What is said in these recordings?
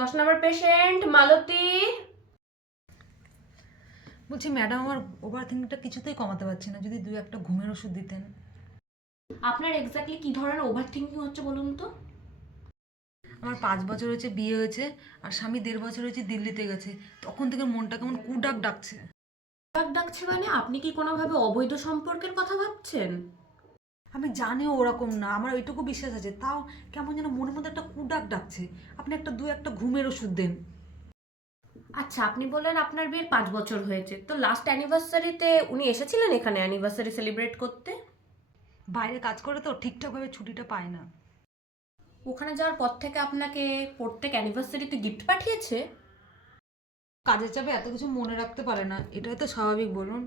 10 নম্বর patient মালতী। বলছি madam, আমার over থিঙ্কিংটা কিছুতেই কমাতে পারছি না, যদি 2-1টা ঘুমের ওষুধ দিতেন। আপনার এক্স্যাক্টলি কি ধরনের ওভার থিঙ্কিং হচ্ছে বলুন তো? আমার 5 বছর হয়েছে বিয়ে হয়েছে, আর স্বামী 1.5 বছর হয়েছে দিল্লিতে গেছে। তখন থেকে মনটা কেমন কুডাক ডাকছে। ডাকছে মানে আপনি কি কোনোভাবে অবৈধ সম্পর্কের কথা ভাবছেন? আমি জানিও ওরকম না, আমার ওইটুকু বিশ্বাস আছে, তাও কেমন যেন মনের মধ্যে একটা কুডাক ডাকছে। আপনি একটা 2-1টা ঘুমের ওষুধ দেন। আচ্ছা, আপনি বললেন আপনার বিয়ের 5 বছর হয়েছে, তো লাস্ট অ্যানিভার্সারিতে উনি এসেছিলেন এখানে অ্যানিভার্সারি সেলিব্রেট করতে? বাইরে কাজ করে তো ঠিকঠাকভাবে ছুটিটা পায় না। ওখানে যাওয়ার পর থেকে আপনাকে প্রত্যেক অ্যানিভার্সারিতে গিফট পাঠিয়েছে? কাজের চাপে এত কিছু মনে রাখতে পারে না, এটাই তো স্বাভাবিক বলুন।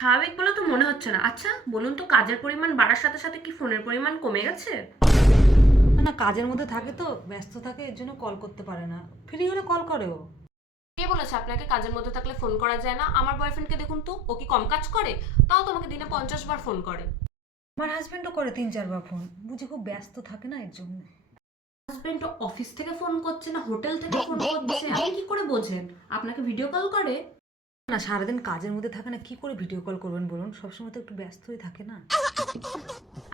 স্বাভাবিক বলে তো মনে হচ্ছে না। আচ্ছা বলুন তো, কাজের পরিমাণ বাড়ার সাথে সাথে কি ফোনের পরিমাণ কমে গেছে? না না, কাজের মধ্যে থাকে তো, ব্যস্ত থাকে, এর জন্য কল করতে পারে না। ফ্রি হলে কল করে ও। কে বলেছে আপনাকে কাজের মধ্যে থাকলে ফোন করা যায় না? আমার বয়ফ্রেন্ডকে দেখুন তো, ও কি কম কাজ করে? তাও তোমাকে দিনে 50 বার ফোন করে। আমার হাজবেন্ডও করে 3-4 বার ফোন, বুঝি খুব ব্যস্ত থাকে না এর জন্য। হাজবেন্ড অফিস থেকে ফোন করছে না হোটেল থেকে ফোন করছে, আপনি কি করে বোঝেন? আপনাকে ভিডিও কল করে? না, সারাদিন কাজের মধ্যে থাকে না, কি করে ভিডিও কল করবেন বলুন, সবসময় তো একটু ব্যস্তই থাকে না।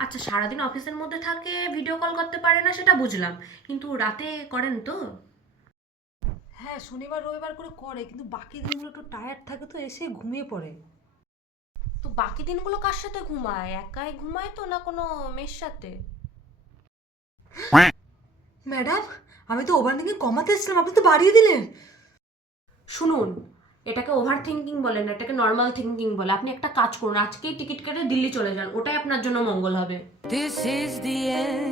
আচ্ছা, সারাদিন অফিসের মধ্যে থাকে, ভিডিও কল করতে পারে না সেটা বুঝলাম, কিন্তু রাতে করেন তো? হ্যাঁ, শনিবার রবিবার করে করে, কিন্তু বাকি দিনগুলো একটু টায়ার্ড থাকে তো, এসে ঘুমিয়ে পড়ে। তো বাকি দিনগুলো কার সাথে ঘুমায়? একাই ঘুমায় তো, না কোনো মেয়ের সাথে? ম্যাডাম, আমি তো ওভার থিঙ্কিং কমাতে এসেছিলাম, আপনি তো বাড়িয়ে দিলেন। শুনুন, এটাকে ওভার থিঙ্কিং বলে না, এটাকে নর্মাল থিঙ্কিং বলে। আপনি একটা কাজ করুন, আজকেই টিকিট কেটে দিল্লি চলে যান, ওটাই আপনার জন্য মঙ্গল হবে। This is the end.